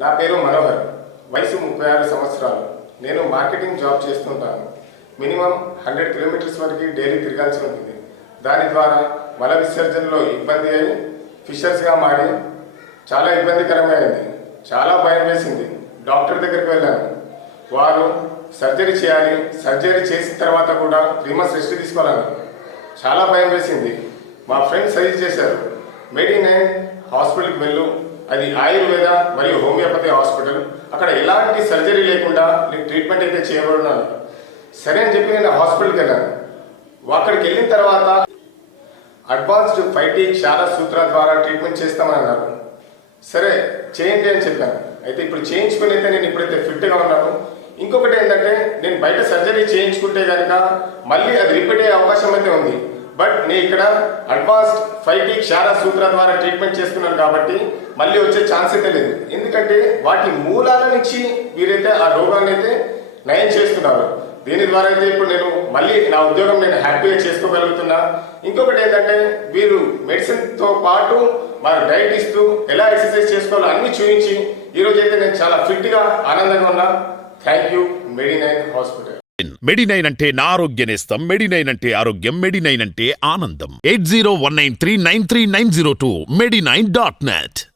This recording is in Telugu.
నా పేరు మనోహర్. వయసు ముప్పై ఆరు సంవత్సరాలు. నేను మార్కెటింగ్ జాబ్ చేస్తుంటాను. మినిమం హండ్రెడ్ కిలోమీటర్స్ వరకు డైలీ తిరగాల్సి ఉంటుంది. దాని ద్వారా మల విసర్జనలో ఇబ్బంది అయి ఫిషర్స్గా మారి చాలా ఇబ్బందికరమైనది చాలా భయం వేసింది. డాక్టర్ దగ్గరికి వెళ్ళాను. వారు సర్జరీ చేయాలి సర్జరీ చేసిన తర్వాత కూడా త్రీ మంత్స్ రెస్ట్ తీసుకోవాలన్నారు చాలా భయం వేసింది. మా ఫ్రెండ్స్ సజెస్ట్ చేశారు మేడీ నైన్ హాస్పిటల్కి వెళ్ళు అది ఆయుర్వేద మరియు హోమియోపతి హాస్పిటల్. అక్కడ ఎలాంటి సర్జరీ లేకుండా నేను ట్రీట్మెంట్ అయితే చేయబడున్నాను. సరే అని చెప్పి నేను హాస్పిటల్కి వెళ్ళాను. అక్కడికి వెళ్ళిన తర్వాత అడ్వాన్స్డ్ ఫైటీ క్షార సూత్రాల ద్వారా ట్రీట్మెంట్ చేస్తామని అన్నారు. సరే చేయండి అని చెప్పాను. అయితే ఇప్పుడు చేయించుకుని అయితే నేను ఇప్పుడైతే ఫిట్గా ఉన్నాను. ఇంకొకటి ఏంటంటే నేను బయట సర్జరీ చేయించుకుంటే కనుక మళ్ళీ అది రిపీట్ అయ్యే అవకాశం అయితే ఉంది. బట్ నేను ఇక్కడ అడ్వాన్స్డ్ ఫైవ్ క్షార సూత్ర ద్వారా ట్రీట్మెంట్ చేస్తున్నాను కాబట్టి మళ్ళీ వచ్చే ఛాన్స్ అయితే లేదు. ఎందుకంటే వాటి మూలాల నుంచి వీరైతే ఆ రోగాన్ని అయితే నయం చేస్తున్నారు. దీని ద్వారా అయితే ఇప్పుడు నేను మళ్ళీ నా ఉద్యోగం నేను హ్యాపీగా చేసుకోగలుగుతున్నా. ఇంకొకటి ఏంటంటే వీరు మెడిసిన్తో పాటు వారు డైట్ ఇస్తూ ఎలా ఎక్సర్సైజ్ చేసుకోవాలో అన్ని చూపించి ఈరోజు అయితే నేను చాలా ఫిట్గా ఆనందంగా ఉన్నా. Thank you Medinine hospital Medinine అంటే నా ఆరోగ్యనేస్తం మెడినైన్ అంటే ఆరోగ్యం మెడినైన్ అంటే ఆనందం. Eight zero one nine three nine three nine zero two Medinine dot net.